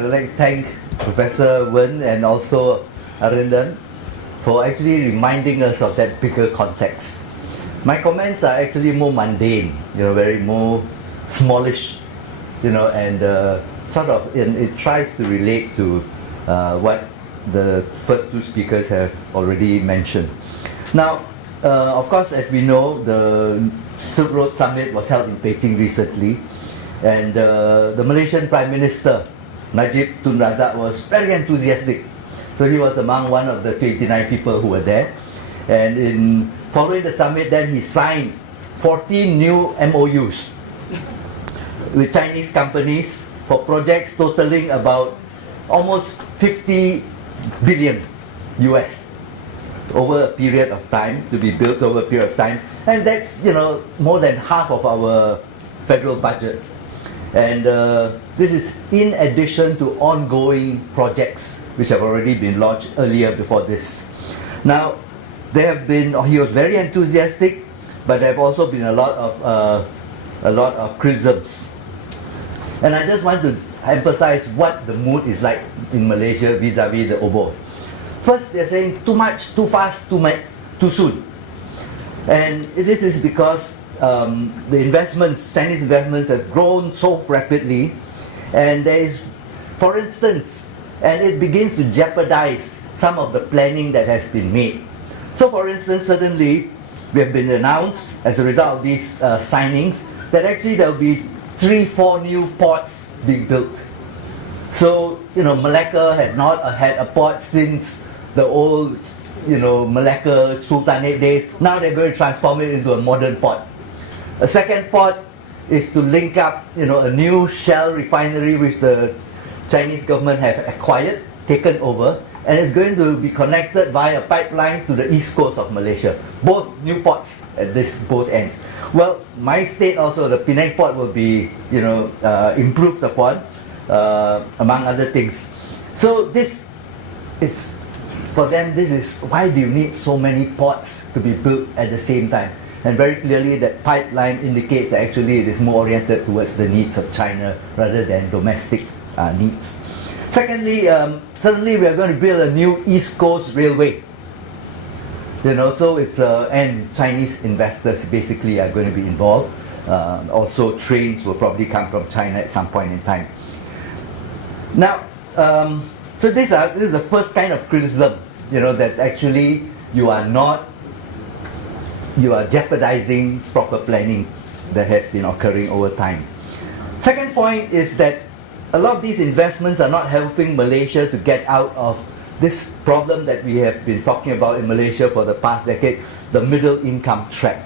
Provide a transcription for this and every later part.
I would like to thank Professor Wen and also Arindam for actually reminding us of that bigger context. My comments are actually more mundane, very more smallish, and it tries to relate to what the first two speakers have already mentioned. Now, of course, as we know, the Silk Road Summit was held in Beijing recently, and the Malaysian Prime Minister, Najib Tun Razak, was very enthusiastic. So he was among one of the 29 people who were there. And following the summit, then he signed 14 new MOUs with Chinese companies for projects totaling about almost 50 billion US over a period of time, to be built over a period of time. And that's, more than half of our federal budget. And this is in addition to ongoing projects which have already been launched earlier before this. Now, he was very enthusiastic, but there have also been a lot of criticisms. And I just want to emphasize what the mood is like in Malaysia vis-a-vis the OBO. First, they're saying too much, too fast, too soon. And this is because the Chinese investments have grown so rapidly, and there is, for instance, and it begins to jeopardize some of the planning that has been made. So, for instance, suddenly we have been announced as a result of these signings that actually there will be 3-4 new ports being built. So, Malacca had not had a port since the old, Malacca Sultanate days. Now they're going to transform it into a modern port. A second port is to link up, a new Shell refinery which the Chinese government have acquired, taken over, and it's going to be connected via pipeline to the east coast of Malaysia. Both new ports at both ends. Well, my state also, the Penang port will be, improved upon, among other things. So this is, for them, this is why do you need so many ports to be built at the same time? And very clearly that pipeline indicates that actually it is more oriented towards the needs of China rather than domestic needs. Secondly, suddenly we are going to build a new East Coast Railway. So it's and Chinese investors basically are going to be involved. Also, trains will probably come from China at some point in time. Now, so this is the first kind of criticism, that actually you are jeopardizing proper planning that has been occurring over time. Second point is that a lot of these investments are not helping Malaysia to get out of this problem that we have been talking about in Malaysia for the past decade, the middle income trap.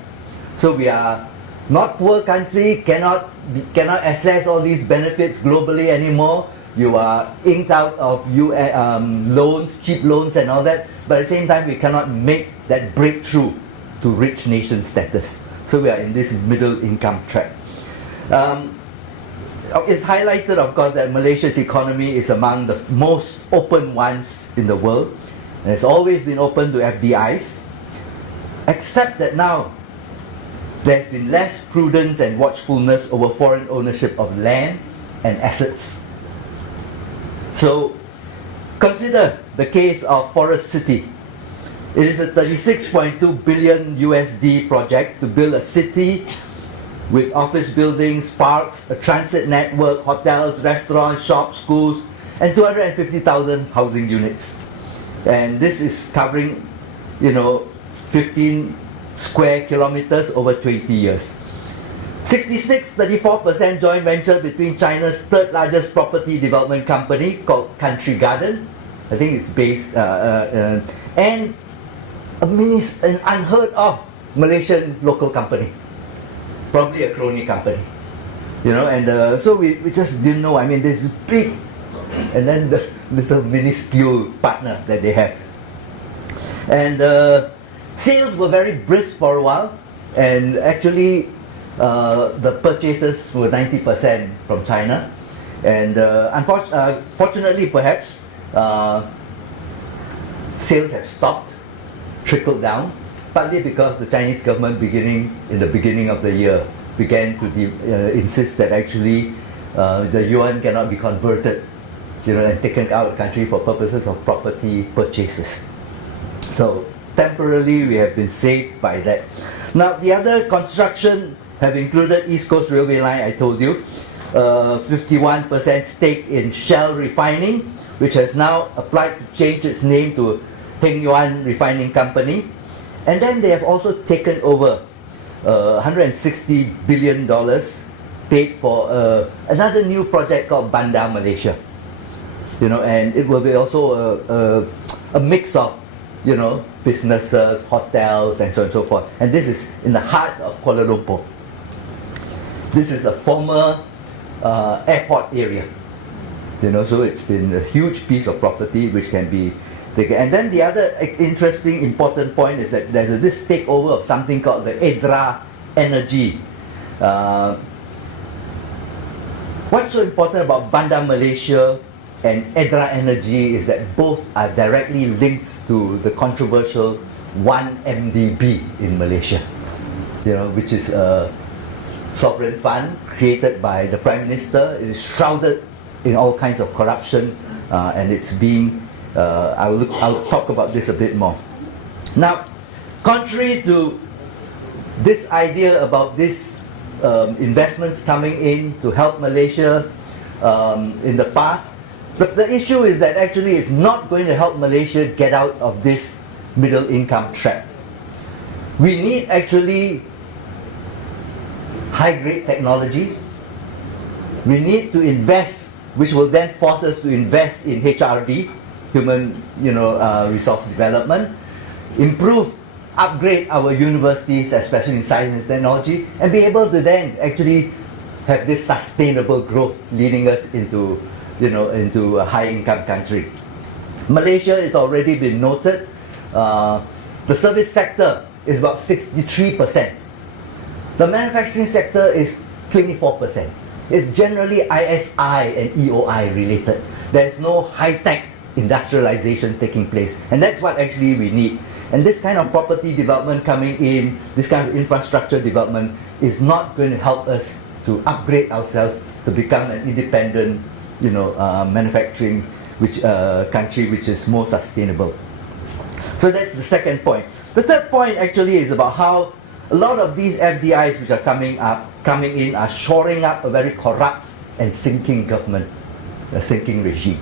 So we are not poor country, cannot access all these benefits globally anymore. You are inked out of loans, cheap loans and all that, but at the same time we cannot make that breakthrough to rich nation status. So we are in this middle income trap. It's highlighted, of course, that Malaysia's economy is among the most open ones in the world. And it's always been open to FDIs, except that now there's been less prudence and watchfulness over foreign ownership of land and assets. So consider the case of Forest City. It is a 36.2 billion USD project to build a city with office buildings, parks, a transit network, hotels, restaurants, shops, schools, and 250,000 housing units. And this is covering, 15 square kilometers over 20 years. 34% joint venture between China's third largest property development company called Country Garden. I think it's based, and an unheard of Malaysian local company. Probably a crony company, and so we just didn't know. I mean, there's big, and then the little minuscule partner that they have. And sales were very brisk for a while, and actually the purchases were 90% from China. And fortunately, perhaps, sales have stopped, trickled down, partly because the Chinese government in the beginning of the year began to insist that actually the yuan cannot be converted and taken out of the country for purposes of property purchases. So temporarily we have been saved by that. Now the other construction have included East Coast Railway Line, I told you, 51% stake in Shell Refining, which has now applied to change its name to Heng Yuan Refining Company. And then they have also taken over $160 billion paid for another new project called Bandar Malaysia. And it will be also a mix of, businesses, hotels, and so on and so forth. And this is in the heart of Kuala Lumpur. This is a former airport area. So it's been a huge piece of property which can be taken. And then the other interesting, important point is that there's this takeover of something called the Edra Energy. What's so important about Bandar Malaysia and Edra Energy is that both are directly linked to the controversial 1MDB in Malaysia, which is a sovereign fund created by the Prime Minister. It is shrouded in all kinds of corruption, and it's being, I'll talk about this a bit more. Now, contrary to this idea about these investments coming in to help Malaysia in the past, the issue is that actually it's not going to help Malaysia get out of this middle income trap. We need actually high-grade technology. We need to invest, which will then force us to invest in HRD, human resource development, upgrade our universities, especially in science and technology, and be able to then actually have this sustainable growth leading us into a high-income country. Malaysia has already been noted. The service sector is about 63%. The manufacturing sector is 24%. It's generally ISI and EOI related. There's no high-tech industrialization taking place, and that's what actually we need. And this kind of property development coming in, this kind of infrastructure development is not going to help us to upgrade ourselves to become an independent, manufacturing country which is more sustainable. So that's the second point. The third point actually is about how a lot of these FDIs which are coming in are shoring up a very corrupt and sinking government, a sinking regime.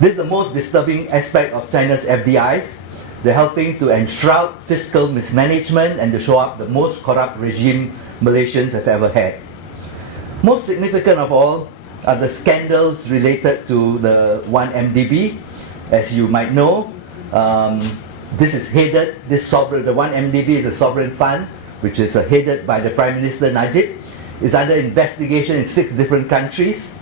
This is the most disturbing aspect of China's FDIs. They're helping to enshroud fiscal mismanagement and to show up the most corrupt regime Malaysians have ever had. Most significant of all are the scandals related to the 1MDB. As you might know, this is headed, the 1MDB is a sovereign fund which is headed by the Prime Minister Najib. It's under investigation in 6 different countries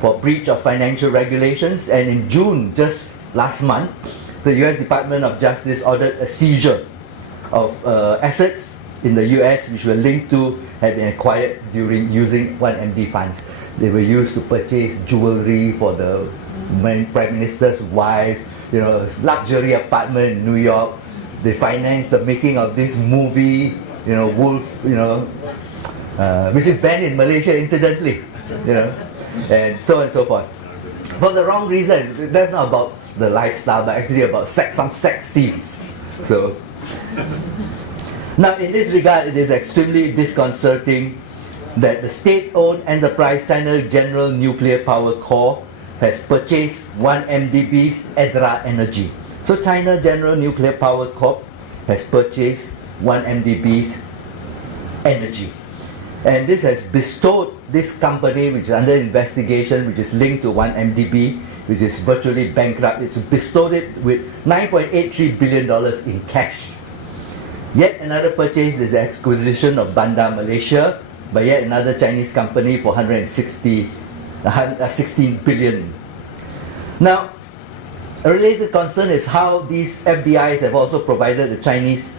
for breach of financial regulations, and in June, just last month, the US Department of Justice ordered a seizure of assets in the US which were linked to, had been acquired during using 1MD funds. They were used to purchase jewelry for the Prime Minister's wife, luxury apartment in New York. They financed the making of this movie, Wolf, which is banned in Malaysia incidentally, and so on and so forth. For the wrong reason. That's not about the lifestyle, but actually about some sex scenes. So, now in this regard, it is extremely disconcerting that the state-owned enterprise China General Nuclear Power Corp has purchased 1MDB's Edra Energy. So China General Nuclear Power Corp has purchased 1MDB's energy. And this has bestowed this company, which is under investigation, which is linked to 1MDB, which is virtually bankrupt, it's bestowed it with $9.83 billion in cash. Yet another purchase is the acquisition of Bandar Malaysia by yet another Chinese company for 16 billion. Now, a related concern is how these FDIs have also provided the Chinese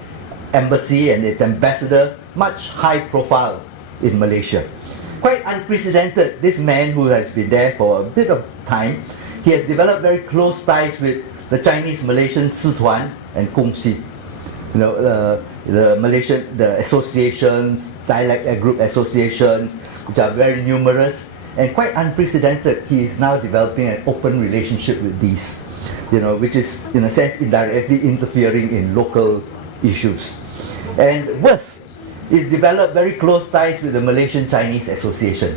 embassy and its ambassador much high profile in Malaysia. Quite unprecedented, this man who has been there for a bit of time, he has developed very close ties with the Chinese-Malaysian Situan and Kongxi. The Malaysian, the associations, dialect group associations, which are very numerous, And quite unprecedented, he is now developing an open relationship with these, which is in a sense indirectly interfering in local issues. And worse, he's developed very close ties with the Malaysian Chinese Association,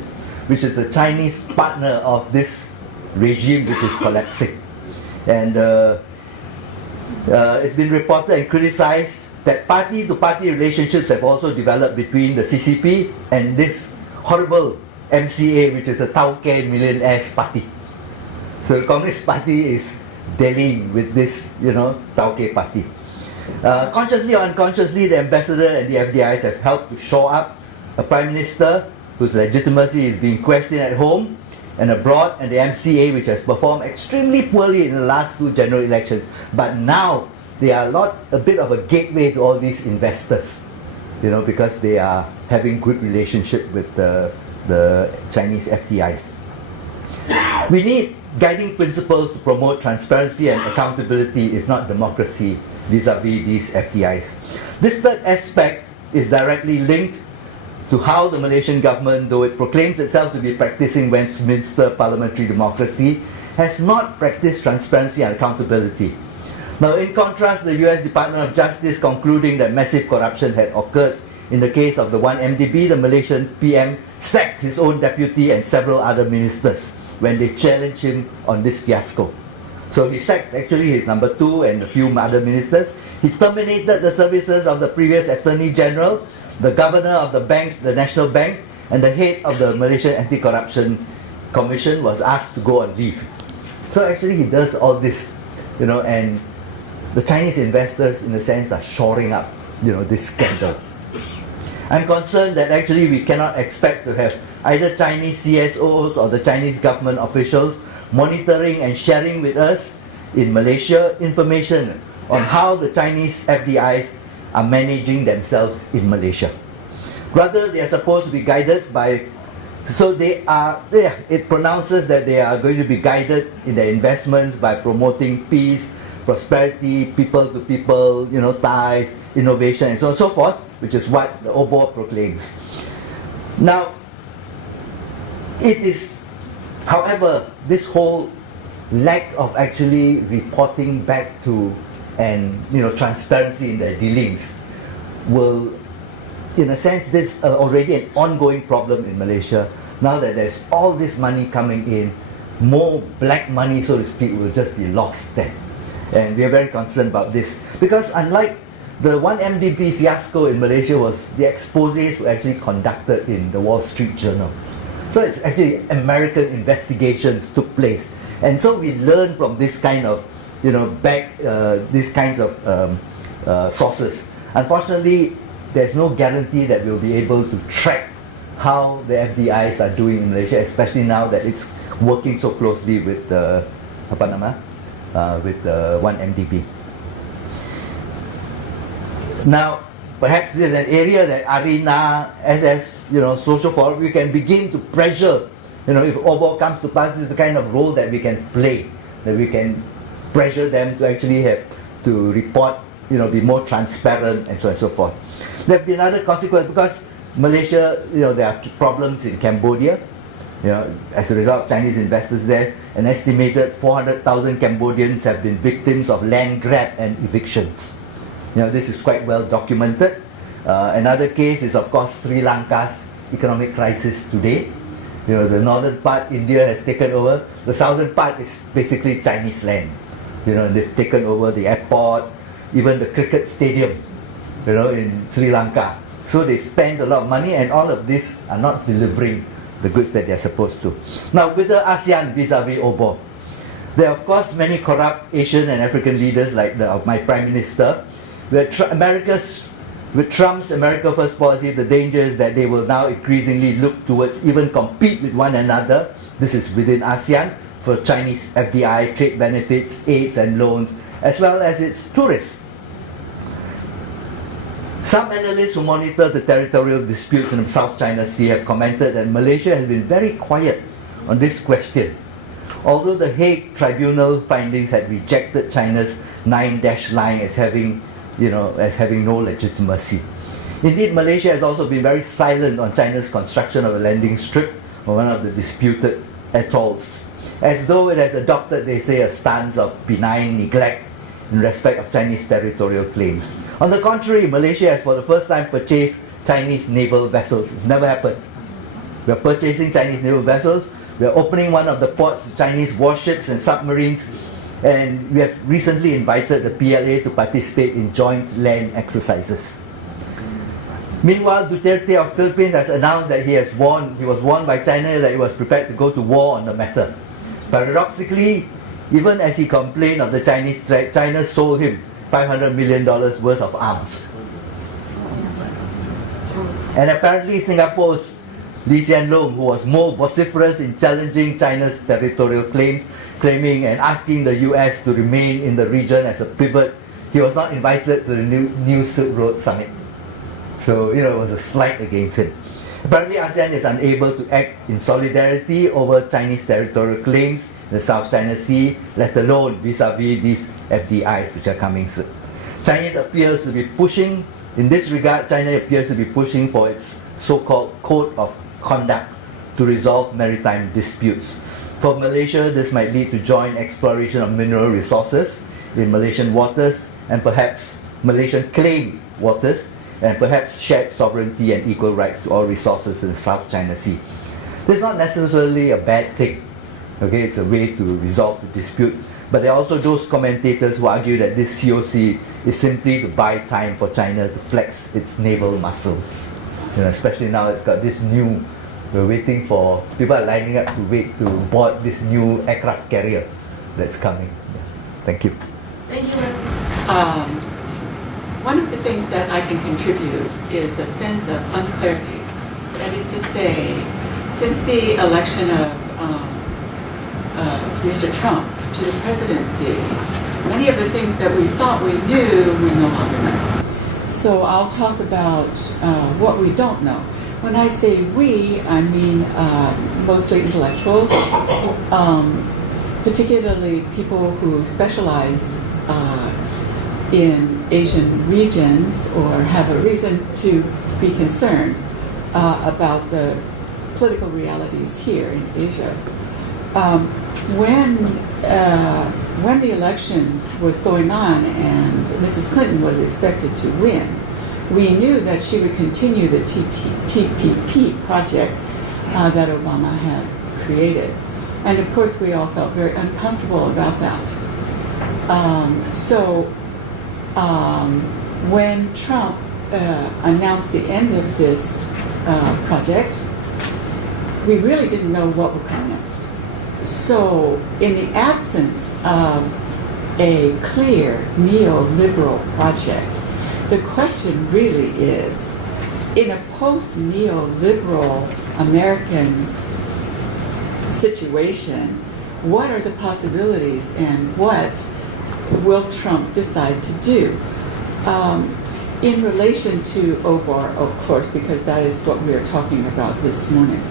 which is the Chinese partner of this regime which is collapsing. And it's been reported and criticized that party-to-party relationships have also developed between the CCP and this horrible MCA, which is the Tauke Millionaires Party. So the Communist Party is dealing with this, Tauke Party. Consciously or unconsciously, the ambassador and the FDIs have helped to shore up a prime minister whose legitimacy is being questioned at home and abroad, and the MCA, which has performed extremely poorly in the last 2 general elections. But now they are a bit of a gateway to all these investors, because they are having good relationship with the Chinese FDIs. We need guiding principles to promote transparency and accountability, if not democracy, vis-a-vis these FDIs. This third aspect is directly linked to how the Malaysian government, though it proclaims itself to be practicing Westminster parliamentary democracy, has not practiced transparency and accountability. Now, in contrast, the US Department of Justice concluding that massive corruption had occurred in the case of the 1MDB, the Malaysian PM sacked his own deputy and several other ministers when they challenged him on this fiasco. So he sacked actually his number 2 and a few other ministers. He terminated the services of the previous Attorney General, the governor of the bank, the National Bank, and the head of the Malaysian Anti-Corruption Commission was asked to go on leave. So actually he does all this, and the Chinese investors, in a sense, are shoring up, this scandal. I'm concerned that actually we cannot expect to have either Chinese CSOs or the Chinese government officials monitoring and sharing with us in Malaysia information on how the Chinese FDIs are managing themselves in Malaysia. Rather, they are supposed to be guided by, it pronounces that they are going to be guided in their investments by promoting peace, prosperity, people-to-people, ties, innovation, and so on and so forth, which is what the OBOR proclaims. Now, it is, however, this whole lack of actually reporting back to and transparency in their dealings will, in a sense, this already an ongoing problem in Malaysia. Now that there's all this money coming in, more black money, so to speak, will just be lost there. And we are very concerned about this, because unlike the 1MDB fiasco in Malaysia, was the exposés were actually conducted in the Wall Street Journal. So it's actually American investigations took place, and so we learn from this kind of these kinds of sources. Unfortunately, there's no guarantee that we'll be able to track how the FDIs are doing in Malaysia, especially now that it's working so closely with with 1MDB. Now, perhaps there's an area that ARINA, SS, social forum, we can begin to pressure. If OBOR comes to pass, this is the kind of role that we can play, that we can pressure them to actually have to report, be more transparent, and so on and so forth. There have been other consequences because Malaysia, there are problems in Cambodia. As a result of Chinese investors there, an estimated 400,000 Cambodians have been victims of land grab and evictions. This is quite well documented. Another case is, of course, Sri Lanka's economic crisis today. The northern part, India has taken over. The southern part is basically Chinese land. They've taken over the airport, even the cricket stadium, in Sri Lanka. So they spend a lot of money, and all of this are not delivering the goods that they're supposed to. Now, with the ASEAN vis-a-vis OBOR, there are, of course, many corrupt Asian and African leaders, like my Prime Minister, where with Trump's America First policy, the danger is that they will now increasingly look towards even compete with one another. This is within ASEAN for Chinese FDI, trade benefits, aids and loans, as well as its tourists. Some analysts who monitor the territorial disputes in the South China Sea have commented that Malaysia has been very quiet on this question, although the Hague Tribunal findings had rejected China's 9-dash line as having no legitimacy. Indeed, Malaysia has also been very silent on China's construction of a landing strip or one of the disputed atolls, as though it has adopted, they say, a stance of benign neglect in respect of Chinese territorial claims. On the contrary, Malaysia has for the first time purchased Chinese naval vessels. It's never happened. We are purchasing Chinese naval vessels. We are opening one of the ports to Chinese warships and submarines, and we have recently invited the PLA to participate in joint land exercises. Meanwhile, Duterte of Philippines has announced that he was warned by China that he was prepared to go to war on the matter. Paradoxically, even as he complained of the Chinese threat, China sold him $500 million worth of arms. And apparently Singapore's Lee Hsien Loong, who was more vociferous in challenging China's territorial claims, claiming and asking the US to remain in the region as a pivot, he was not invited to the new Silk Road Summit. So, it was a slight against him. Apparently ASEAN is unable to act in solidarity over Chinese territorial claims in the South China Sea, let alone vis-a-vis these FDIs which are coming soon. In this regard, China appears to be pushing for its so-called Code of Conduct to resolve maritime disputes. For Malaysia, this might lead to joint exploration of mineral resources in Malaysian waters and perhaps Malaysian claimed waters, and perhaps shared sovereignty and equal rights to all resources in the South China Sea. This is not necessarily a bad thing. Okay, it's a way to resolve the dispute. But there are also those commentators who argue that this COC is simply to buy time for China to flex its naval muscles. Especially now it's got this new, people are lining up to wait to board this new aircraft carrier that's coming. Yeah. Thank you. Thank you. One of the things that I can contribute is a sense of unclarity. That is to say, since the election of Mr. Trump to the presidency, many of the things that we thought we knew, we no longer know. So I'll talk about what we don't know. When I say we, I mean mostly intellectuals, particularly people who specialize in Asian regions or have a reason to be concerned about the political realities here in Asia. When the election was going on and Mrs. Clinton was expected to win, we knew that she would continue the TPP project that Obama had created. And of course we all felt very uncomfortable about that. When Trump announced the end of this project, we really didn't know what would come next. So, in the absence of a clear neoliberal project, the question really is, in a post-neoliberal American situation, what are the possibilities and what will Trump decide to do? In relation to OBOR, of course, because that is what we are talking about this morning.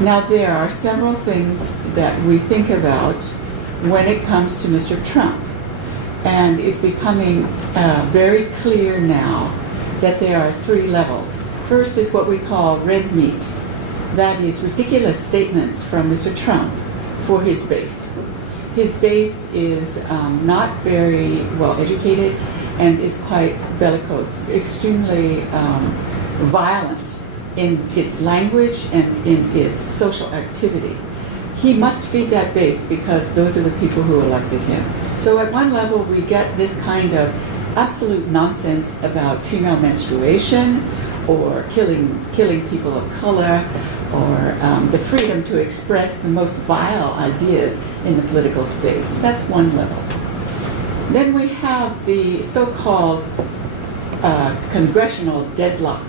Now, there are several things that we think about when it comes to Mr. Trump. And it's becoming very clear now that there are three levels. First is what we call red meat. That is ridiculous statements from Mr. Trump for his base. His base is not very well educated and is quite bellicose, extremely violent in its language and in its social activity. He must feed that base because those are the people who elected him. So at one level we get this kind of absolute nonsense about female menstruation or killing people of color or the freedom to express the most vile ideas in the political space. That's one level. Then we have the so-called congressional deadlock,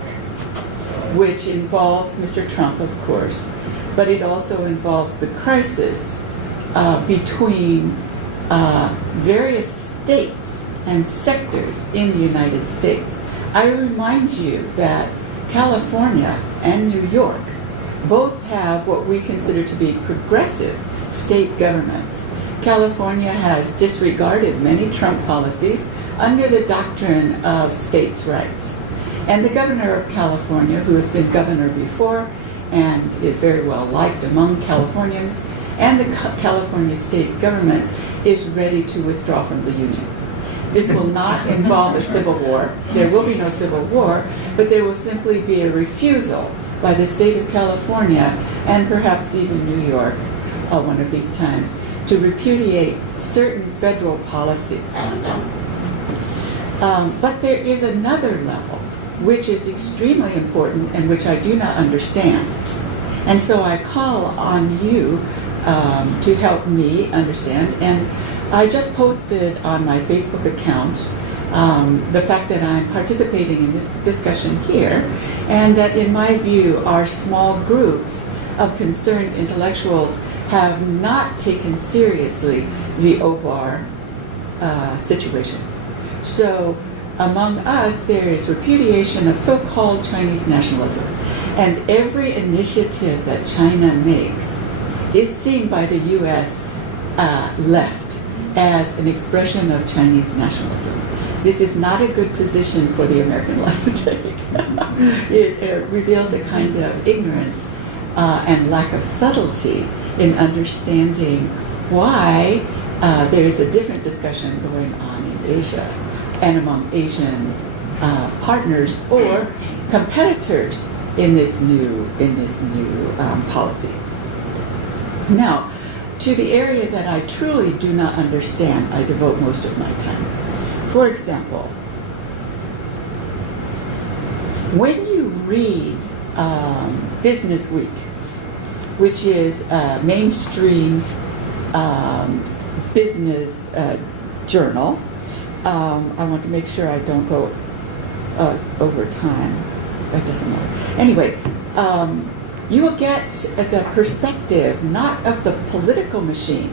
which involves Mr. Trump, of course, but it also involves the crisis between various states and sectors in the United States. I remind you that California and New York both have what we consider to be progressive state governments. California has disregarded many Trump policies under the doctrine of states' rights. And the governor of California, who has been governor before and is very well liked among Californians, and the California state government is ready to withdraw from the Union. This will not involve a civil war. There will be no civil war, but there will simply be a refusal by the state of California, and perhaps even New York, one of these times, to repudiate certain federal policies. But there is another level which is extremely important and which I do not understand. And so I call on you to help me understand. And I just posted on my Facebook account the fact that I'm participating in this discussion here, and that in my view, our small groups of concerned intellectuals have not taken seriously the OBAR situation. So among us, there is repudiation of so-called Chinese nationalism. And every initiative that China makes is seen by the U.S. Left as an expression of Chinese nationalism. This is not a good position for the American left to take. It reveals a kind of ignorance and lack of subtlety in understanding why there is a different discussion going on in Asia and among Asian partners or competitors in this new policy. Now, to the area that I truly do not understand, I devote most of my time. For example, when you read Business Week, which is a mainstream business journal, I want to make sure I don't go over time. That doesn't matter. Anyway, you will get the perspective not of the political machine,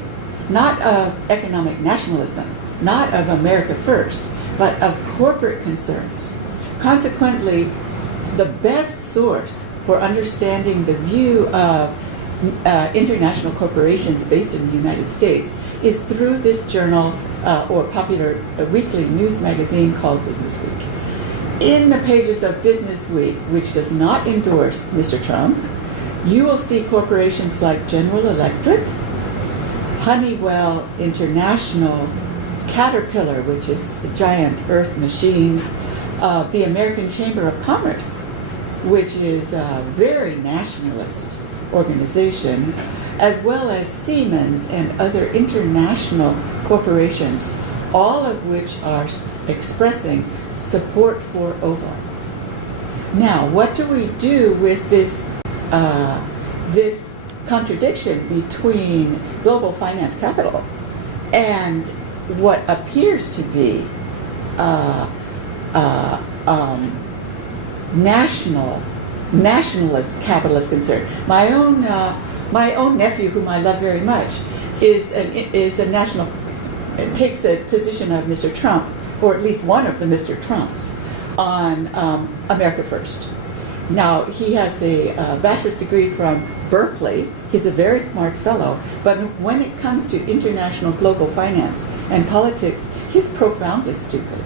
not of economic nationalism, not of America First, but of corporate concerns. Consequently, the best source for understanding the view of international corporations based in the United States is through this journal or popular weekly news magazine called Business Week. In the pages of Business Week, which does not endorse Mr. Trump, you will see corporations like General Electric, Honeywell International, Caterpillar, which is the giant earth machines, the American Chamber of Commerce, which is a very nationalist organization, as well as Siemens and other international corporations, all of which are expressing support for OBAR. Now, what do we do with this this contradiction between global finance capital and what appears to be nationalist capitalist concern? My own nephew, whom I love very much, is a national, takes the position of Mr. Trump, or at least one of the Mr. Trumps, on America First. Now, he has a bachelor's degree from Berkeley. He's a very smart fellow, but when it comes to international global finance and politics, he's profoundly stupid.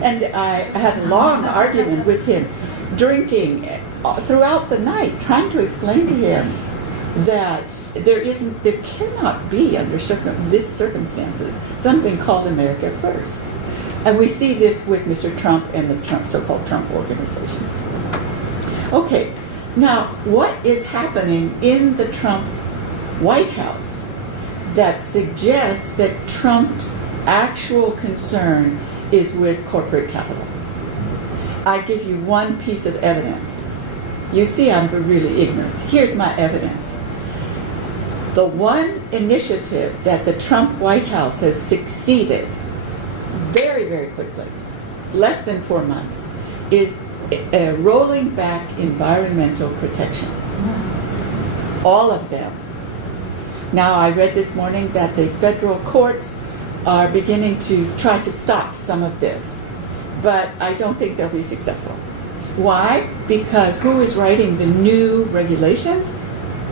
And I had a long argument with him, drinking throughout the night, trying to explain to him that there cannot be, under these circumstances, something called America First. And we see this with Mr. Trump and the so-called Trump organization. Okay, now what is happening in the Trump White House that suggests that Trump's actual concern is with corporate capital? I give you one piece of evidence. You see, I'm really ignorant. Here's my evidence. The one initiative that the Trump White House has succeeded very, very quickly, less than 4 months, is rolling back environmental protection. All of them. Now, I read this morning that the federal courts are beginning to try to stop some of this, but I don't think they'll be successful. Why? Because who is writing the new regulations?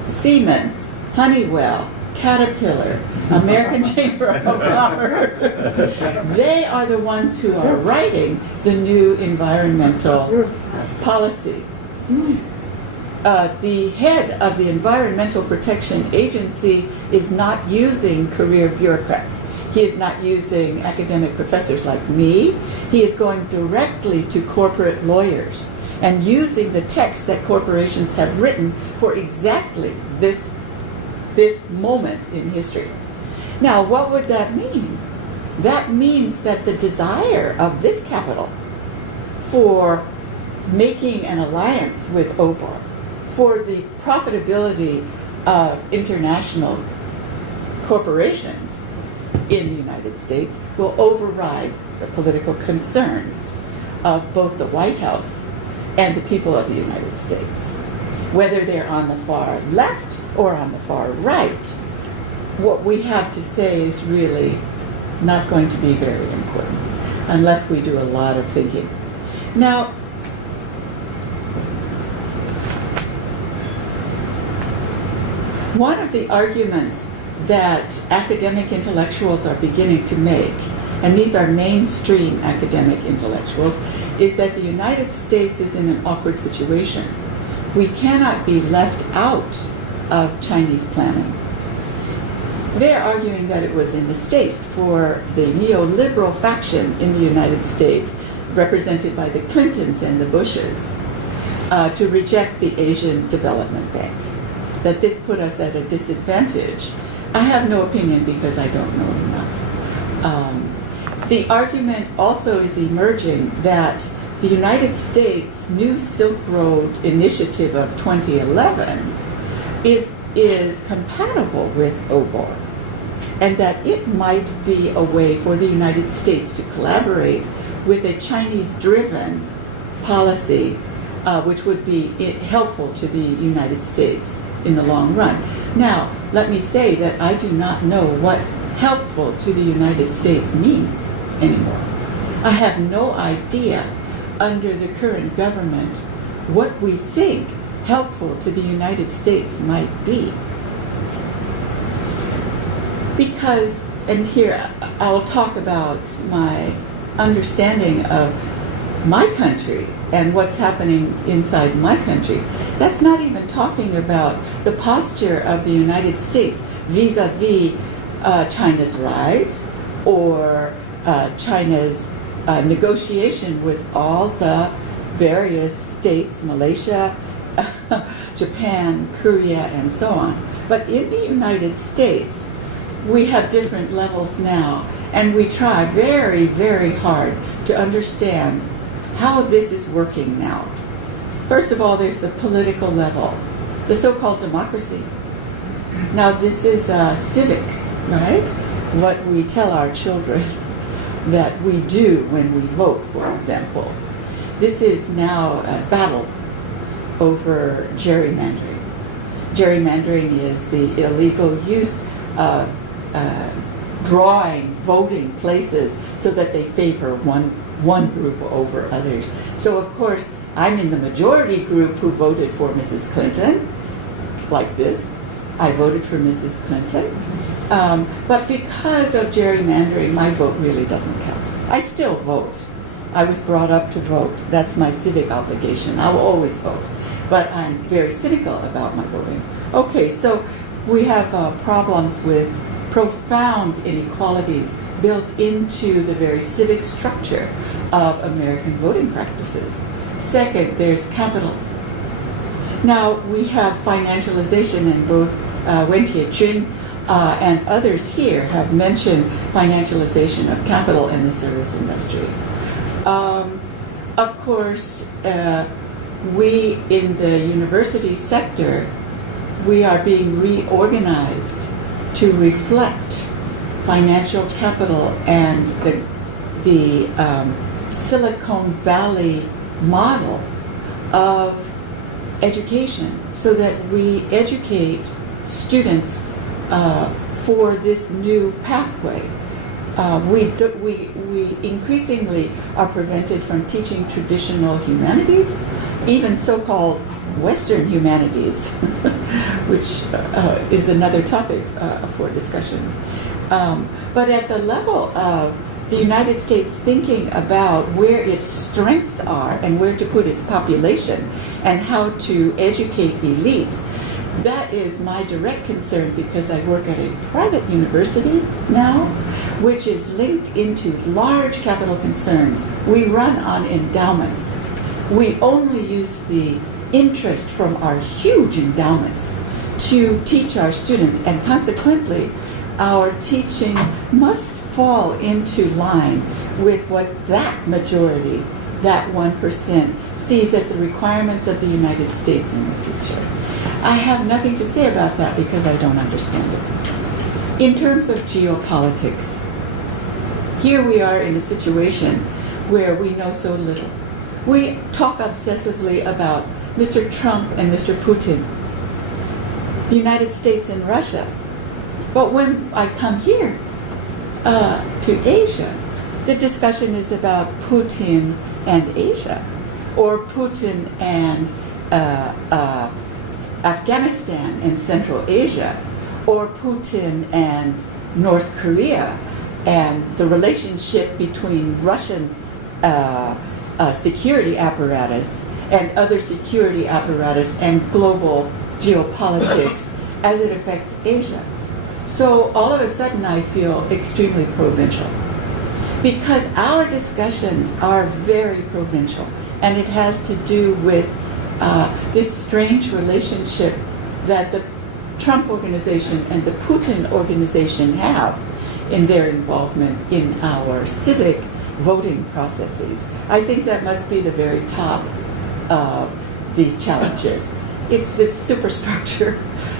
Siemens, Honeywell, Caterpillar, American Chamber of Commerce. They are the ones who are writing the new environmental policy. the head of the Environmental Protection Agency is not using career bureaucrats. He is not using academic professors like me. He is going directly to corporate lawyers and using the text that corporations have written for exactly this moment in history. Now, what would that mean? That means that the desire of this capital for making an alliance with OBOR, for the profitability of international corporations in the United States will override the political concerns of both the White House and the people of the United States. Whether they're on the far left or on the far right, what we have to say is really not going to be very important unless we do a lot of thinking. Now, one of the arguments that academic intellectuals are beginning to make, and these are mainstream academic intellectuals, is that the United States is in an awkward situation. We cannot be left out of Chinese planning. They're arguing that it was a mistake for the neoliberal faction in the United States, represented by the Clintons and the Bushes, to reject the Asian Development Bank, that this put us at a disadvantage. I have no opinion because I don't know enough. The argument also is emerging that the United States' New Silk Road Initiative of 2011 is compatible with OBOR, and that it might be a way for the United States to collaborate with a Chinese-driven policy, which would be helpful to the United States in the long run. Now, let me say that I do not know what helpful to the United States means anymore. I have no idea under the current government what we think helpful to the United States might be. Because, and here I'll talk about my understanding of my country and what's happening inside my country. That's not even talking about the posture of the United States vis-a-vis China's rise or China's negotiation with all the various states, Malaysia, Japan, Korea, and so on. But in the United States, we have different levels now, and we try very, very hard to understand how this is working now. First of all, there's the political level, the so-called democracy. Now, this is civics, right? What we tell our children that we do when we vote, for example. This is now a battle over gerrymandering. Gerrymandering is the illegal use of drawing voting places so that they favor one group over others. So, of course, I'm in the majority group who voted for Mrs. Clinton, like this. I voted for Mrs. Clinton. But because of gerrymandering, my vote really doesn't count. I still vote. I was brought up to vote. That's my civic obligation. I will always vote. But I'm very cynical about my voting. Okay, so we have problems with profound inequalities built into the very civic structure of American voting practices. Second, there's capital. Now, we have financialization, and both Wen Tiejun and others here have mentioned financialization of capital in the service industry. Of course, we in the university sector, we are being reorganized to reflect financial capital and the Silicon Valley model of education, so that we educate students for this new pathway. We increasingly are prevented from teaching traditional humanities, even so-called Western humanities, which is another topic for discussion. But at the level of the United States thinking about where its strengths are and where to put its population and how to educate elites. That is my direct concern because I work at a private university now, which is linked into large capital concerns. We run on endowments. We only use the interest from our huge endowments to teach our students, and consequently, our teaching must fall into line with what that majority, that 1%, sees as the requirements of the United States in the future. I have nothing to say about that because I don't understand it. In terms of geopolitics, here we are in a situation where we know so little. We talk obsessively about Mr. Trump and Mr. Putin, the United States and Russia. But when I come here to Asia, the discussion is about Putin and Asia, or Putin and Afghanistan and Central Asia, or Putin and North Korea, and the relationship between Russian security apparatus and other security apparatus and global geopolitics as it affects Asia. So all of a sudden I feel extremely provincial because our discussions are very provincial, and it has to do with this strange relationship that the Trump organization and the Putin organization have in their involvement in our civic voting processes. I think that must be the very top of these challenges. It's this superstructure.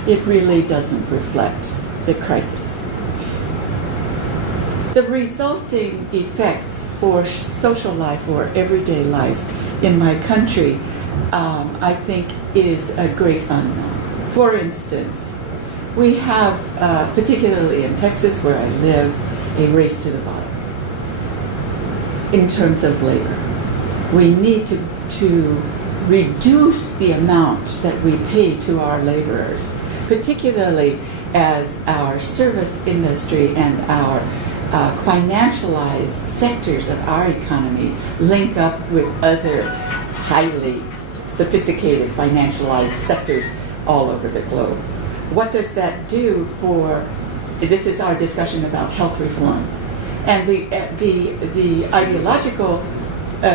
It really doesn't reflect the crisis. The resulting effects for social life or everyday life in my country, I think, is a great unknown. For instance, we have, particularly in Texas where I live, a race to the bottom in terms of labor. We need to reduce the amount that we pay to our laborers, particularly as our service industry and our financialized sectors of our economy link up with other highly sophisticated financialized sectors all over the globe. What does that do for, this is our discussion about health reform, and the ideological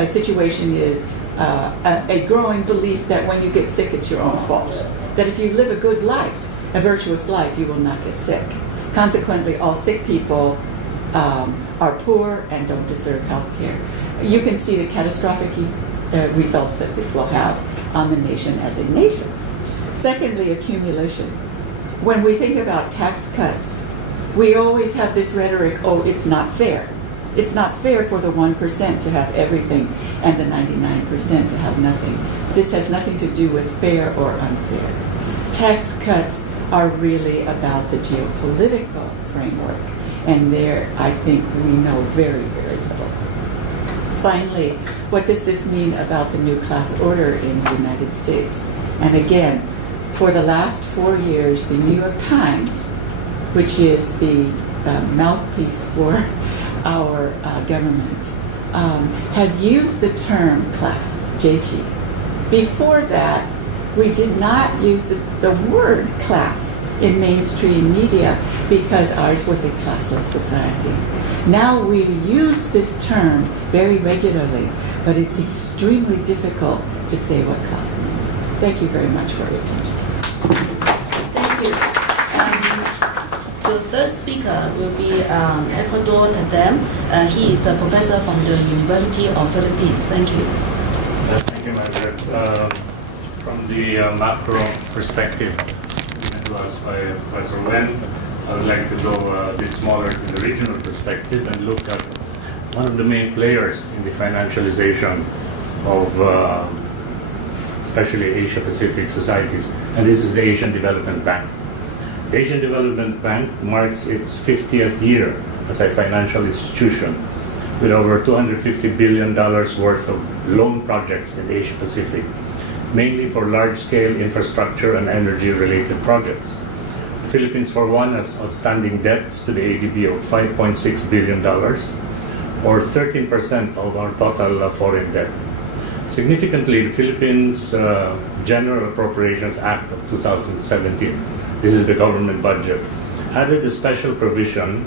situation is a growing belief that when you get sick, it's your own fault. That if you live a good life, a virtuous life, you will not get sick. Consequently, all sick people are poor and don't deserve health care. You can see the catastrophic results that this will have on the nation as a nation. Secondly, accumulation. When we think about tax cuts, we always have this rhetoric, oh, it's not fair. It's not fair for the 1% to have everything and the 99% to have nothing. This has nothing to do with fair or unfair. Tax cuts are really about the geopolitical framework, and there I think we know very, very little. Finally, what does this mean about the new class order in the United States? And again, for the last 4 years, the New York Times, which is the mouthpiece for our government, has used the term class, JG. Before that, we did not use the word class in mainstream media because ours was a classless society. Now we use this term very regularly, but it's extremely difficult to say what class means. Thank you very much for your attention. Thank you. The third speaker will be Eduardo Tadem. He is a professor from the University of Philippines. Thank you. Thank you, Margaret. From the macro perspective given to us by Professor Wen, I would like to go a bit smaller to the regional perspective and look at one of the main players in the financialization of especially Asia-Pacific societies, and this is the Asian Development Bank. The Asian Development Bank marks its 50th year as a financial institution with over $250 billion worth of loan projects in Asia-Pacific, mainly for large-scale infrastructure and energy-related projects. The Philippines, for one, has outstanding debts to the ADB of $5.6 billion, or 13% of our total foreign debt. Significantly, the Philippines General Appropriations Act of 2017, this is the government budget, added a special provision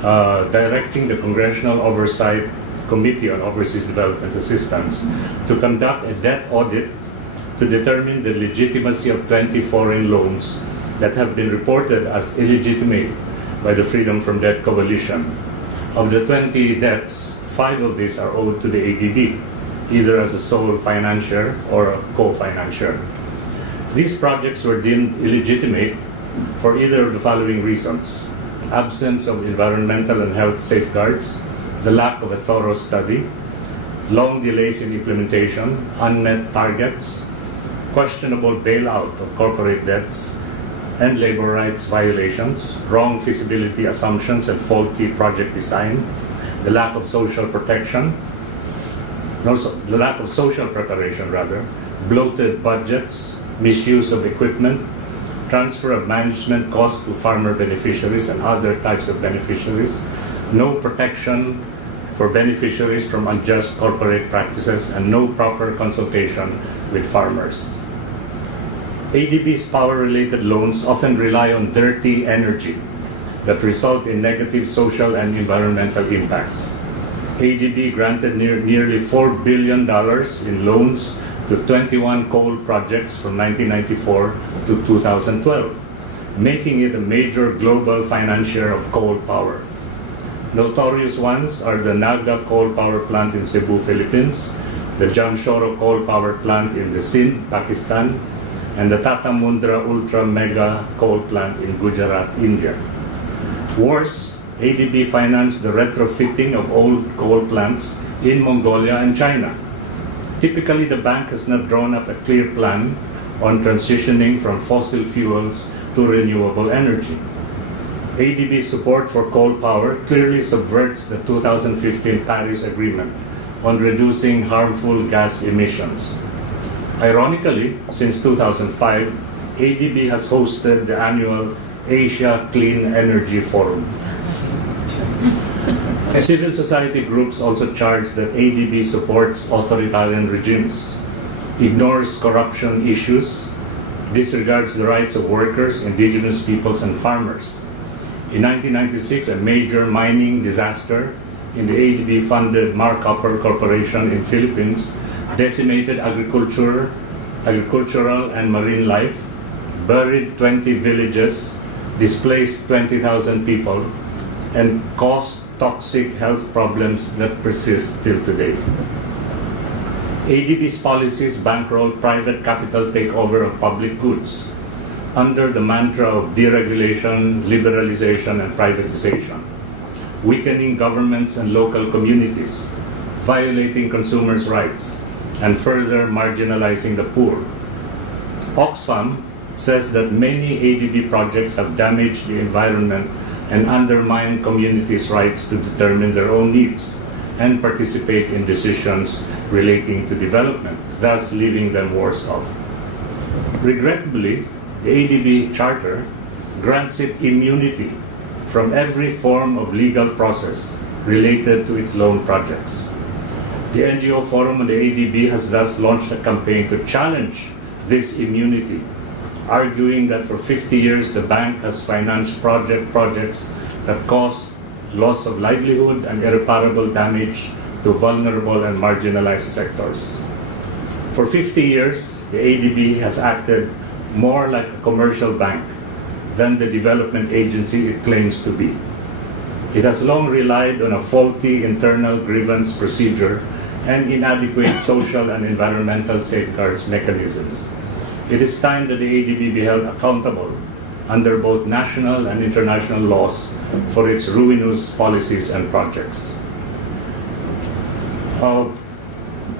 directing the Congressional Oversight Committee on Overseas Development Assistance to conduct a debt audit to determine the legitimacy of 20 foreign loans that have been reported as illegitimate by the Freedom from Debt Coalition. Of the 20 debts, 5 of these are owed to the ADB, either as a sole financier or a co-financier. These projects were deemed illegitimate for either of the following reasons: absence of environmental and health safeguards, the lack of a thorough study, long delays in implementation, unmet targets, questionable bailout of corporate debts, and labor rights violations, wrong feasibility assumptions and faulty project design, the lack of social protection, the lack of social preparation rather, bloated budgets, misuse of equipment, transfer of management costs to farmer beneficiaries and other types of beneficiaries, no protection for beneficiaries from unjust corporate practices, and no proper consultation with farmers. ADB's power-related loans often rely on dirty energy that result in negative social and environmental impacts. ADB granted nearly $4 billion in loans to 21 coal projects from 1994 to 2012, making it a major global financier of coal power. Notorious ones are the Naga Coal Power Plant in Cebu, Philippines, the Jamshoro Coal Power Plant in the Sindh, Pakistan, and the Tatamundra Ultra Mega Coal Plant in Gujarat, India. Worse, ADB financed the retrofitting of old coal plants in Mongolia and China. Typically, the bank has not drawn up a clear plan on transitioning from fossil fuels to renewable energy. ADB's support for coal power clearly subverts the 2015 Paris Agreement on reducing harmful gas emissions. Ironically, since 2005, ADB has hosted the annual Asia Clean Energy Forum. Civil society groups also charge that ADB supports authoritarian regimes, ignores corruption issues, disregards the rights of workers, indigenous peoples, and farmers. In 1996, a major mining disaster in the ADB-funded Marcopper Corporation in Philippines decimated agricultural and marine life, buried 20 villages, displaced 20,000 people, and caused toxic health problems that persist till today. ADB's policies bankroll private capital takeover of public goods under the mantra of deregulation, liberalization, and privatization, weakening governments and local communities, violating consumers' rights, and further marginalizing the poor. Oxfam says that many ADB projects have damaged the environment and undermine communities' rights to determine their own needs and participate in decisions relating to development, thus leaving them worse off. Regrettably, the ADB Charter grants it immunity from every form of legal process related to its loan projects. The NGO Forum on the ADB has thus launched a campaign to challenge this immunity, arguing that for 50 years the bank has financed projects that caused loss of livelihood and irreparable damage to vulnerable and marginalized sectors. For 50 years, the ADB has acted more like a commercial bank than the development agency it claims to be. It has long relied on a faulty internal grievance procedure and inadequate social and environmental safeguards mechanisms. It is time that the ADB be held accountable under both national and international laws for its ruinous policies and projects.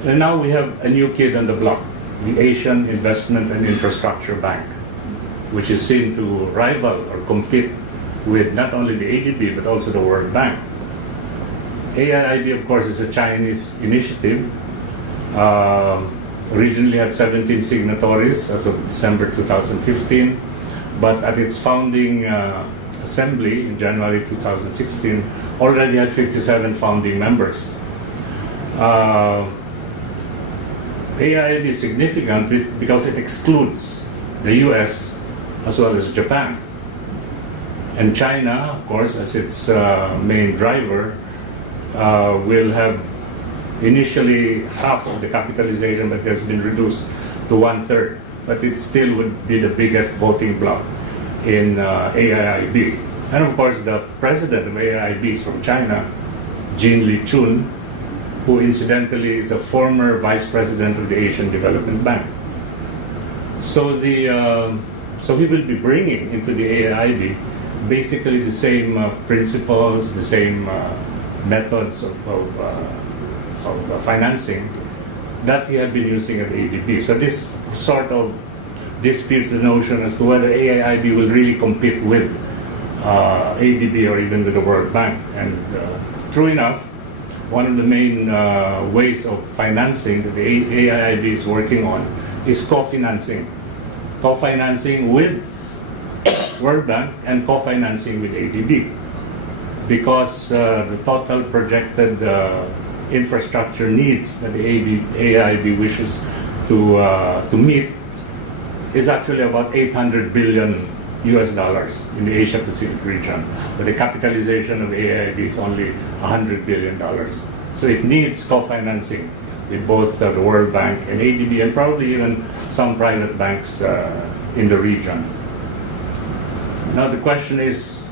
And now we have a new kid on the block, the Asian Investment and Infrastructure Bank, which is seen to rival or compete with not only the ADB but also the World Bank. AIIB, of course, is a Chinese initiative. Originally had 17 signatories as of December 2015, but at its founding assembly in January 2016, already had 57 founding members. AIIB is significant because it excludes the US as well as Japan. And China, of course, as its main driver, will have initially half of the capitalization, but has been reduced to 1/3. But it still would be the biggest voting bloc in AIIB. And of course, the president of AIIB is from China, Lee Kiu Chi, who incidentally is a former vice president of the Asian Development Bank. So so he will be bringing into the AIIB basically the same principles, the same methods of financing that he had been using at ADB. So this sort of disputes the notion as to whether AIIB will really compete with ADB or even with the World Bank. And true enough, one of the main ways of financing that the AIIB is working on is co-financing. Co-financing with World Bank and co-financing with ADB. Because the total projected infrastructure needs that the AIIB wishes to meet is actually about $800 billion in the Asia Pacific region, but the capitalization of AIIB is only $100 billion. So it needs co-financing with both the World Bank and ADB, and probably even some private banks in the region. Now the question is,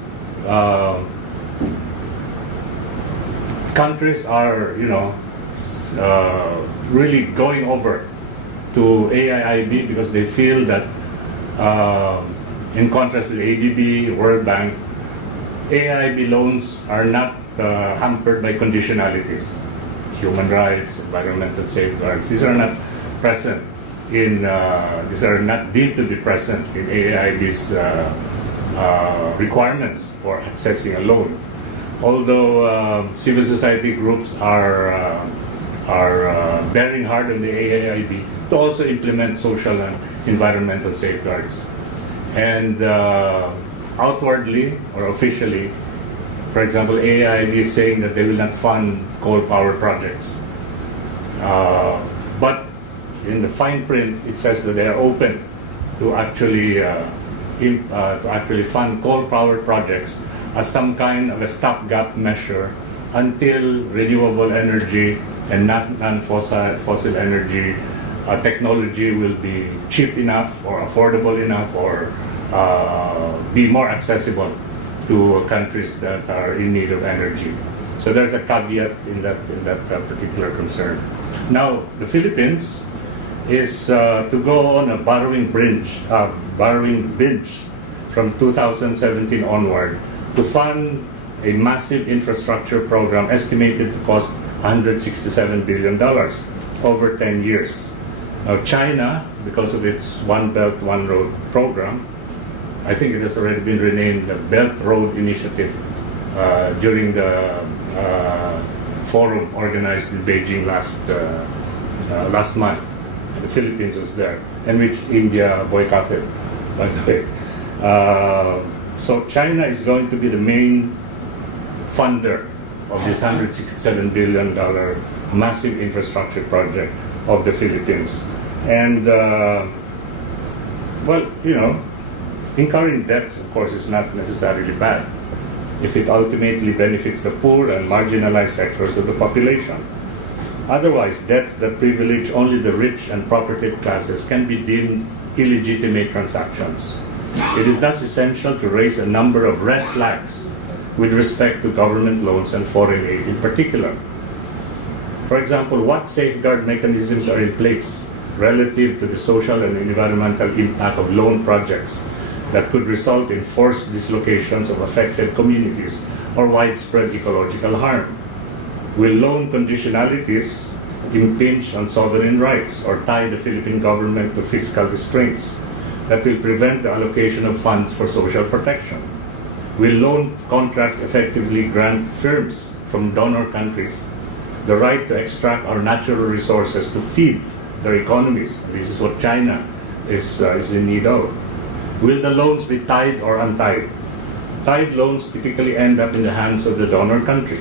countries are, really going over to AIIB because they feel that, in contrast with ADB, World Bank, AIIB loans are not hampered by conditionalities, human rights, environmental safeguards. These are not present in, these are not deemed to be present in AIIB's requirements for accessing a loan. Although civil society groups are bearing hard on the AIIB to also implement social and environmental safeguards. And outwardly or officially, for example, AIIB is saying that they will not fund coal power projects. But in the fine print, it says that they are open to actually fund coal power projects as some kind of a stopgap measure until renewable energy and non-fossil energy technology will be cheap enough or affordable enough or be more accessible to countries that are in need of energy. So there's a caveat in that particular concern. Now, the Philippines is to go on a borrowing binge from 2017 onward to fund a massive infrastructure program estimated to cost $167 billion over 10 years. Now, China, because of its One Belt, One Road program, I think it has already been renamed the Belt Road Initiative during the forum organized in Beijing last month. And the Philippines was there, and which India boycotted, by the way. So China is going to be the main funder of this $167 billion massive infrastructure project of the Philippines. And, incurring debts, of course, is not necessarily bad if it ultimately benefits the poor and marginalized sectors of the population. Otherwise, debts that privilege only the rich and propertied classes can be deemed illegitimate transactions. It is thus essential to raise a number of red flags with respect to government loans and foreign aid in particular. For example, what safeguard mechanisms are in place relative to the social and environmental impact of loan projects that could result in forced dislocations of affected communities or widespread ecological harm? Will loan conditionalities impinge on sovereign rights or tie the Philippine government to fiscal restraints that will prevent the allocation of funds for social protection? Will loan contracts effectively grant firms from donor countries the right to extract our natural resources to feed their economies? This is what China is in need of. Will the loans be tied or untied? Tied loans typically end up in the hands of the donor country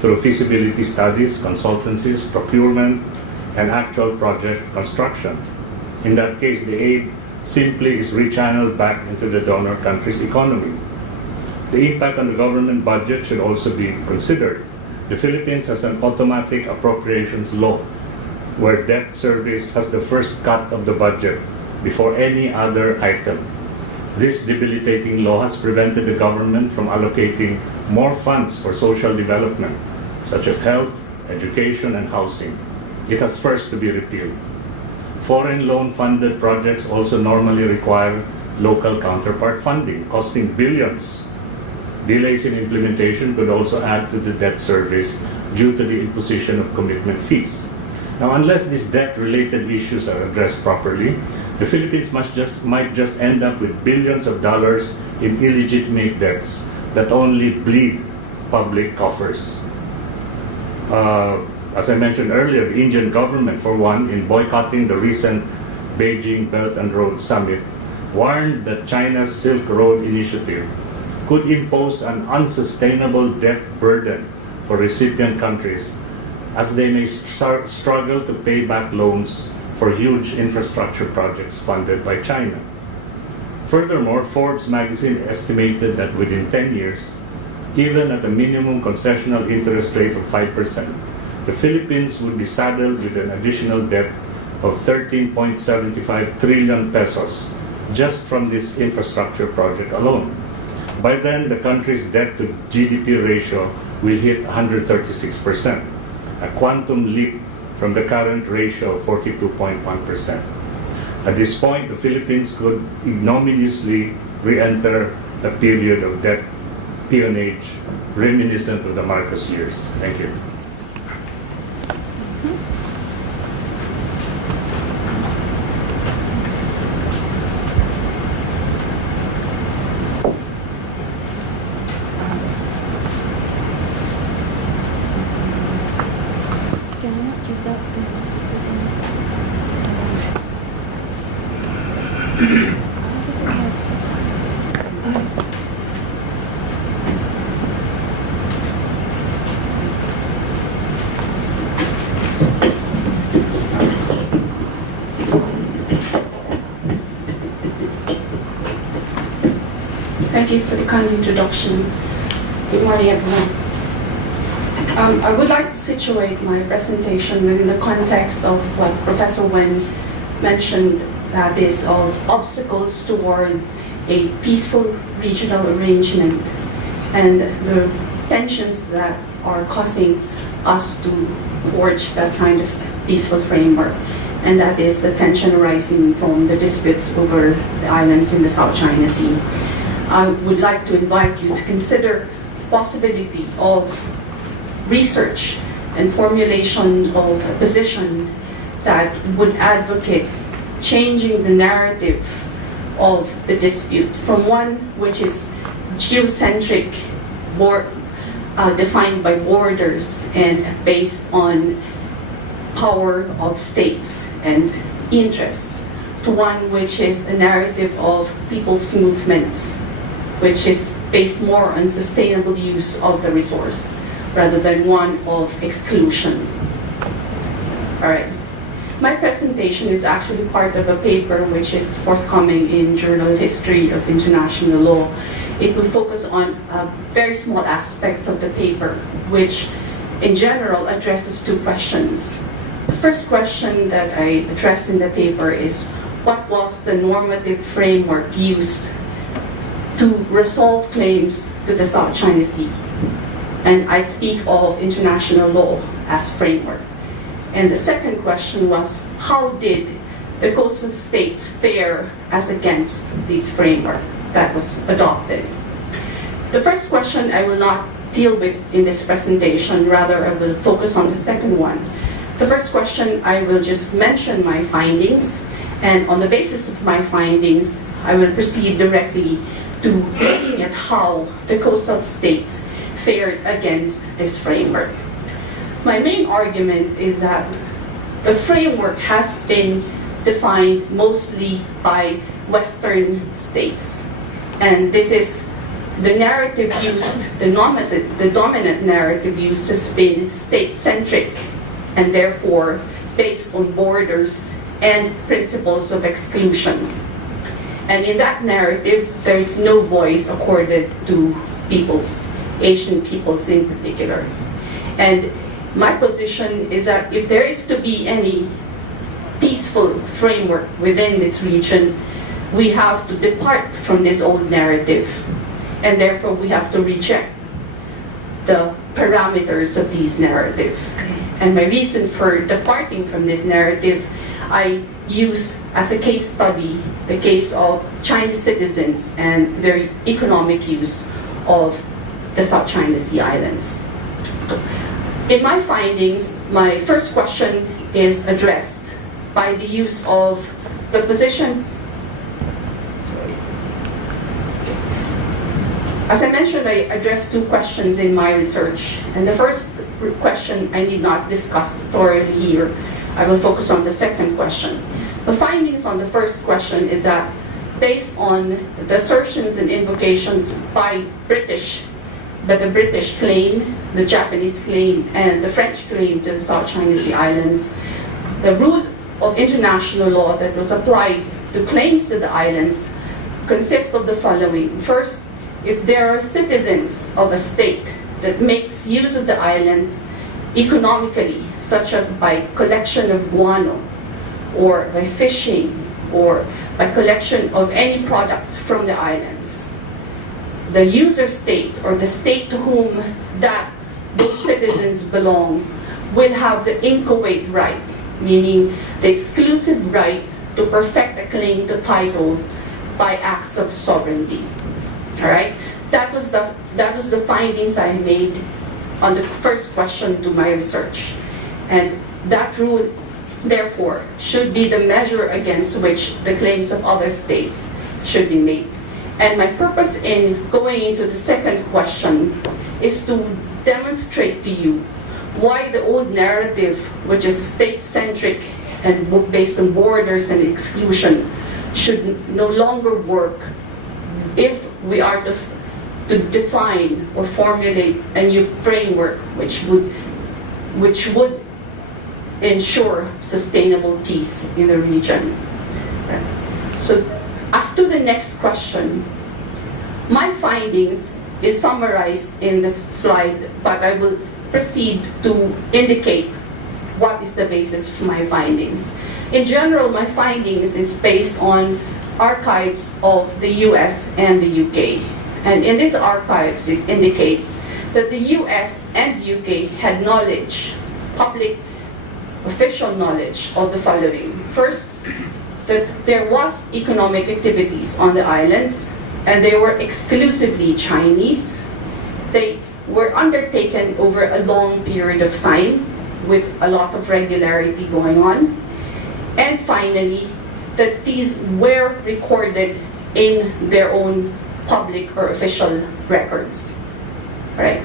through feasibility studies, consultancies, procurement, and actual project construction. In that case, the aid simply is rechanneled back into the donor country's economy. The impact on the government budget should also be considered. The Philippines has an automatic appropriations law where debt service has the first cut of the budget before any other item. This debilitating law has prevented the government from allocating more funds for social development, such as health, education, and housing. It has first to be repealed. Foreign loan-funded projects also normally require local counterpart funding, costing billions. Delays in implementation could also add to the debt service due to the imposition of commitment fees. Now, unless these debt-related issues are addressed properly, the Philippines might just end up with billions of dollars in illegitimate debts that only bleed public coffers. As I mentioned earlier, the Indian government, for one, in boycotting the recent Beijing Belt and Road Summit, warned that China's Silk Road Initiative could impose an unsustainable debt burden for recipient countries as they may struggle to pay back loans for huge infrastructure projects funded by China. Furthermore, Forbes magazine estimated that within 10 years, even at a minimum concessional interest rate of 5%, the Philippines would be saddled with an additional debt of 13.75 trillion pesos just from this infrastructure project alone. By then, the country's debt to GDP ratio will hit 136%, a quantum leap from the current ratio of 42.1%. At this point, the Philippines could ignominiously re-enter a period of debt peonage reminiscent of the Marcos years. Thank you. Thank you for the kind introduction. Good morning, everyone. I would like to situate my presentation within the context of what Professor Wen mentioned, that is, of obstacles toward a peaceful regional arrangement and the tensions that are causing us to forge that kind of peaceful framework. And that is the tension arising from the disputes over the islands in the South China Sea. I would like to invite you to consider the possibility of research and formulation of a position that would advocate changing the narrative of the dispute from one which is geocentric, defined by borders and based on power of states and interests, to one which is a narrative of people's movements, which is based more on sustainable use of the resource rather than one of exclusion. All right. My presentation is actually part of a paper which is forthcoming in Journal of History of International Law. It will focus on a very small aspect of the paper, which in general addresses two questions. The first question that I address in the paper is, what was the normative framework used to resolve claims to the South China Sea? And I speak of international law as framework. And the second question was, how did the coastal states fare as against this framework that was adopted? The first question I will not deal with in this presentation, rather I will focus on the second one. The first question, I will just mention my findings, and on the basis of my findings, I will proceed directly to looking at how the coastal states fared against this framework. My main argument is that the framework has been defined mostly by Western states. And this is the narrative used, the dominant narrative used has been state-centric and therefore based on borders and principles of exclusion. And in that narrative, there is no voice accorded to peoples, Asian peoples in particular. And my position is that if there is to be any peaceful framework within this region, we have to depart from this old narrative, and therefore we have to reject the parameters of these narrative. And my reason for departing from this narrative, I use as a case study the case of Chinese citizens and their economic use of the South China Sea Islands. In my findings, my first question is addressed by the use of the position. As I mentioned, I addressed two questions in my research. And the first question I need not discuss thoroughly here. I will focus on the second question. The findings on the first question is that based on the assertions and invocations by the British claim, the Japanese claim, and the French claim to the South China Sea Islands, the rule of international law that was applied to claims to the islands consists of the following. First, if there are citizens of a state that makes use of the islands economically, such as by collection of guano, or by fishing, or by collection of any products from the islands, the user state, or the state to whom those citizens belong, will have the inchoate right, meaning the exclusive right to perfect a claim to title by acts of sovereignty. All right, that was the findings I made on the first question to my research, and that rule, therefore, should be the measure against which the claims of other states should be made. And my purpose in going into the second question is to demonstrate to you why the old narrative, which is state-centric and based on borders and exclusion, should no longer work if we are to define or formulate a new framework which would ensure sustainable peace in the region. So, as to the next question, my findings is summarized in this slide, but I will proceed to indicate what is the basis for my findings. In general, my findings is based on archives of the US and the UK. And in these archives, it indicates that the US and UK had knowledge, public official knowledge of the following. First, that there was economic activities on the islands, and they were exclusively Chinese. They were undertaken over a long period of time with a lot of regularity going on. And finally, that these were recorded in their own public or official records. All right.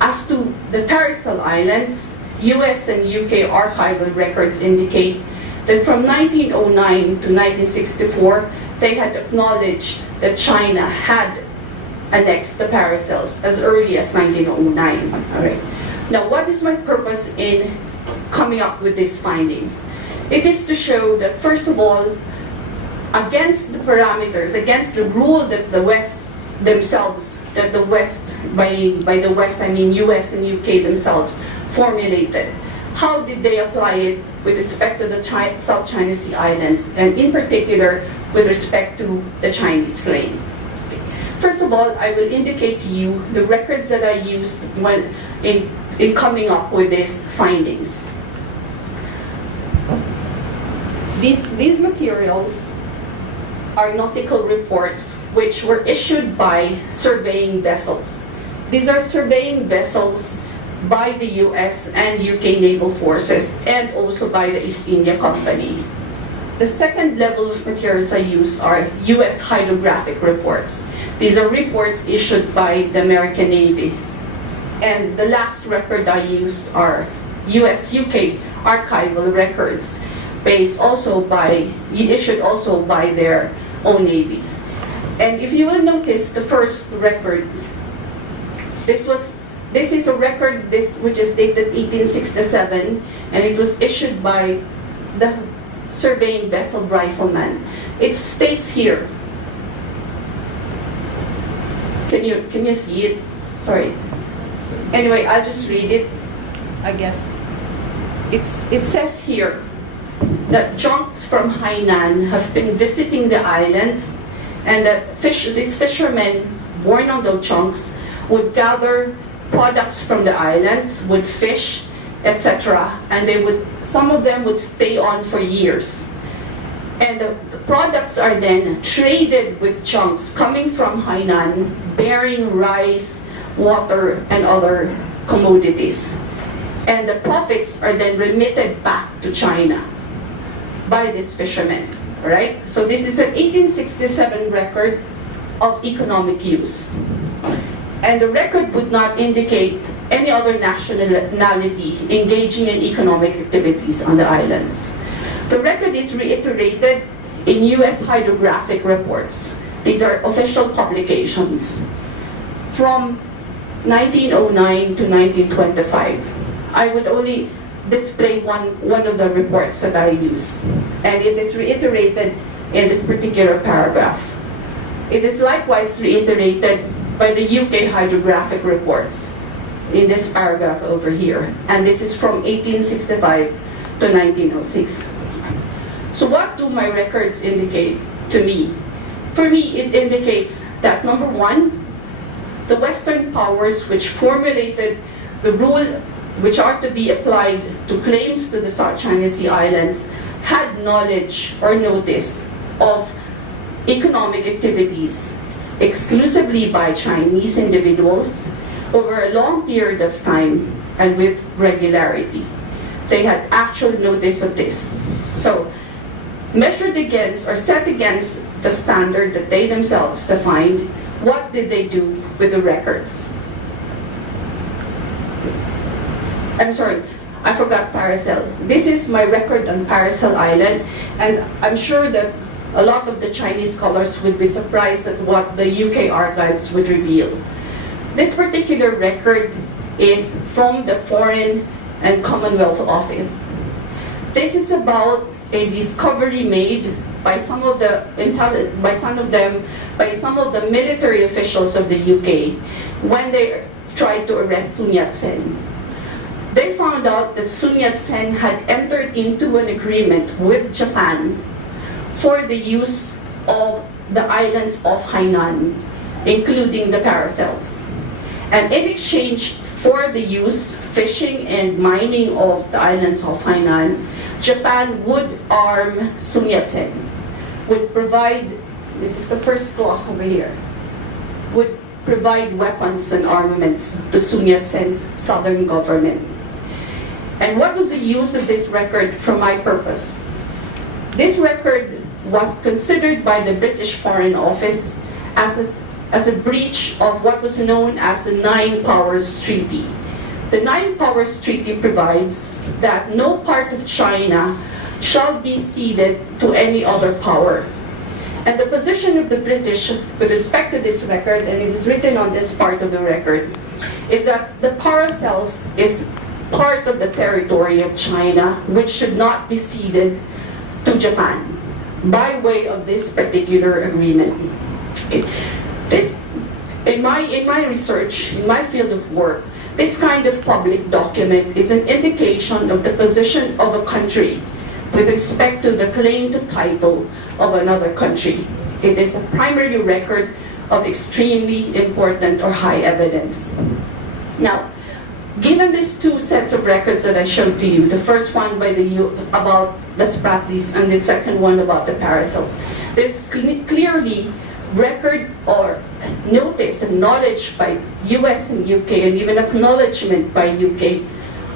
As to the Paracel Islands, US and UK archival records indicate that from 1909 to 1964, they had acknowledged that China had annexed the Paracels as early as 1909. All right. Now, what is my purpose in coming up with these findings? It is to show that, first of all, against the parameters, against the rule that the West themselves, that the West, by the West I mean US and UK themselves, formulated. How did they apply it with respect to the South China Sea Islands, and in particular with respect to the Chinese claim? First of all, I will indicate to you the records that I used when in coming up with these findings. These materials are nautical reports which were issued by surveying vessels. These are surveying vessels by the US and UK naval forces, and also by the East India Company. The second level of materials I use are US hydrographic reports. These are reports issued by the American navies. And the last record I used are US-UK archival records, issued also by their own navies. And if you will notice the first record, this is a record which is dated 1867, and it was issued by the surveying vessel rifleman. It states here. Can you see it? Sorry. Anyway, I'll just read it. I guess it says here that junks from Hainan have been visiting the islands, and that these fishermen born on those junks would gather products from the islands, would fish, etc., and some of them would stay on for years. And the products are then traded with junks coming from Hainan, bearing rice, water, and other commodities. And the profits are then remitted back to China by these fishermen, right? So this is an 1867 record of economic use. And the record would not indicate any other nationality engaging in economic activities on the islands. The record is reiterated in U.S. hydrographic reports. These are official publications from 1909 to 1925. I would only display one of the reports that I use, and it is reiterated in this particular paragraph. It is likewise reiterated by the UK hydrographic reports in this paragraph over here, and this is from 1865 to 1906. So what do my records indicate to me? For me, it indicates that, number one, the Western powers which formulated the rule which are to be applied to claims to the South China Sea Islands had knowledge or notice of economic activities exclusively by Chinese individuals over a long period of time and with regularity. They had actual notice of this. So, measured against or set against the standard that they themselves defined, what did they do with the records? I'm sorry, I forgot Paracel. This is my record on Paracel Island, and I'm sure that a lot of the Chinese scholars would be surprised at what the UK archives would reveal. This particular record is from the Foreign and Commonwealth Office. This is about a discovery made by some of the military officials of the UK when they tried to arrest Sun Yat-sen. They found out that Sun Yat-sen had entered into an agreement with Japan for the use of the islands of Hainan, including the Paracels. And in exchange for the use, fishing and mining of the islands of Hainan, Japan would arm Sun Yat-sen, would provide, this is the first clause over here, would provide weapons and armaments to Sun Yat-sen's southern government. And what was the use of this record for my purpose? This record was considered by the British Foreign Office as a breach of what was known as the Nine Powers Treaty. The Nine Powers Treaty provides that no part of China shall be ceded to any other power. And the position of the British with respect to this record, and it is written on this part of the record, is that the Paracels is part of the territory of China which should not be ceded to Japan by way of this particular agreement. This, in my research, in my field of work, this kind of public document is an indication of the position of a country with respect to the claim to title of another country. It is a primary record of extremely important or high evidence. Now, given these two sets of records that I showed to you, the first one about the Spratlys and the second one about the Paracels, there's clearly record or notice and knowledge by US and UK, and even acknowledgement by UK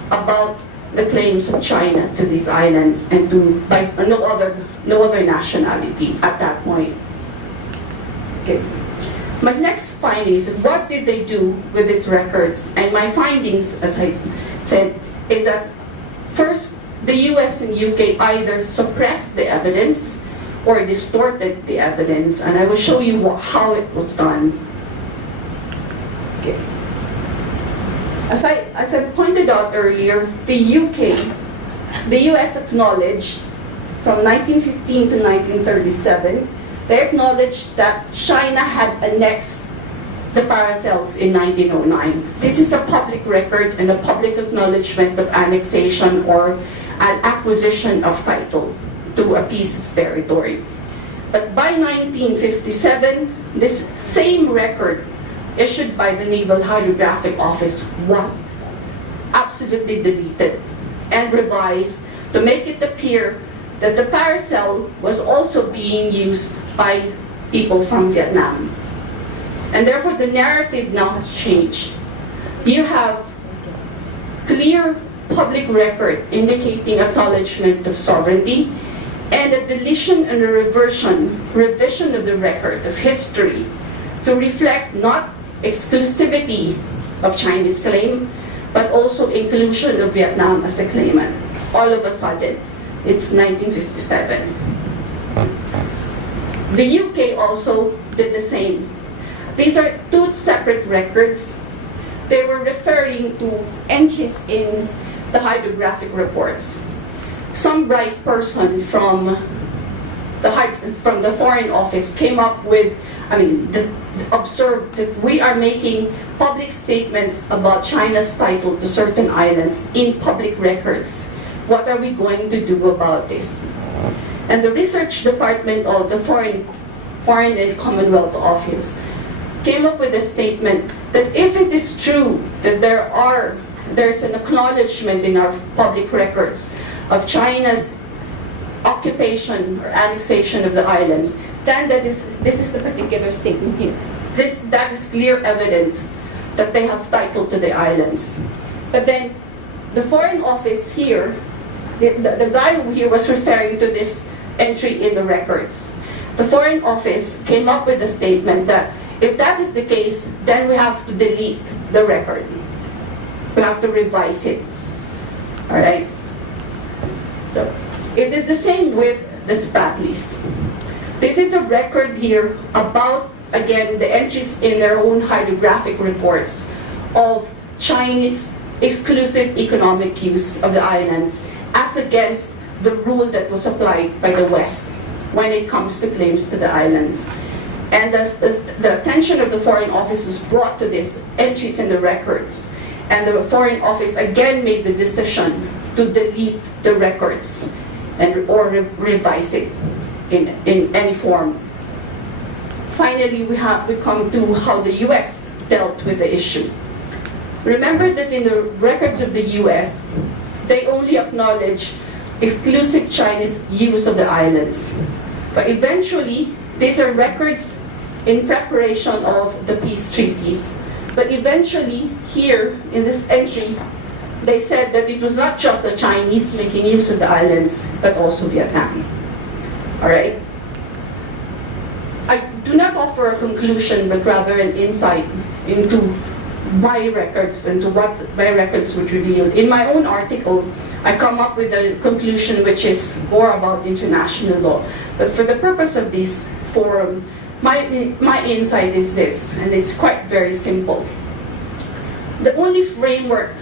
about the claims of China to these islands and by no other nationality at that point. Okay. My next findings is what did they do with these records? And my findings, as I said, is that first, the US and UK either suppressed the evidence or distorted the evidence, and I will show you how it was done. Okay. As I pointed out earlier, the US acknowledged from 1915 to 1937, they acknowledged that China had annexed the Paracels in 1909. This is a public record and a public acknowledgement of annexation or an acquisition of title to a piece of territory. But by 1957, this same record issued by the Naval Hydrographic Office was absolutely deleted and revised to make it appear that the Paracel was also being used by people from Vietnam. And therefore the narrative now has changed. You have clear public record indicating acknowledgement of sovereignty, and a deletion and a revision of the record of history to reflect not exclusivity of Chinese claim, but also inclusion of Vietnam as a claimant. All of a sudden, it's 1957. The UK also did the same. These are two separate records. They were referring to entries in the hydrographic reports. Some bright person from the Foreign Office came up with, observed that we are making public statements about China's title to certain islands in public records. What are we going to do about this? And the research department of the Foreign and Commonwealth Office came up with a statement that if it is true that there's an acknowledgement in our public records of China's occupation or annexation of the islands, then this is the particular statement here. That is clear evidence that they have title to the islands. But then the Foreign Office here, the guy here was referring to this entry in the records. The Foreign Office came up with a statement that if that is the case, then we have to delete the record. We have to revise it. All right? So it is the same with the Spratlys. This is a record here about, again, the entries in their own hydrographic reports of Chinese exclusive economic use of the islands as against the rule that was applied by the West when it comes to claims to the islands. And the attention of the Foreign Office was brought to these entries in the records. And the Foreign Office again made the decision to delete the records or revise it in any form. Finally, we come to how the US dealt with the issue. Remember that in the records of the US, they only acknowledge exclusive Chinese use of the islands. But eventually, these are records in preparation of the peace treaties. But eventually, here in this entry, they said that it was not just the Chinese making use of the islands, but also Vietnam. All right? I do not offer a conclusion, but rather an insight into my records and to what my records would reveal. In my own article, I come up with a conclusion which is more about international law. But for the purpose of this forum, my insight is this, and it's quite very simple. The only framework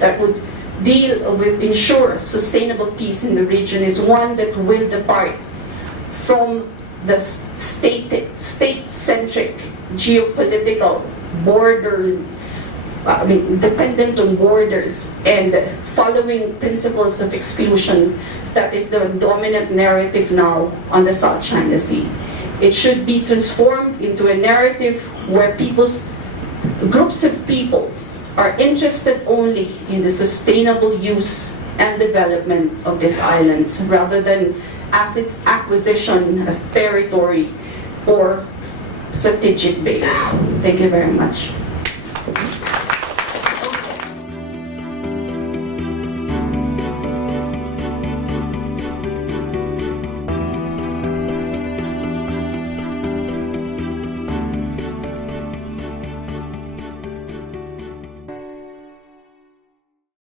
that would deal with ensure sustainable peace in the region is one that will depart from the state-centric geopolitical dependent on borders and following principles of exclusion that is the dominant narrative now on the South China Sea. It should be transformed into a narrative where groups of peoples are interested only in the sustainable use and development of these islands rather than as its acquisition as territory or strategic base. Thank you very much.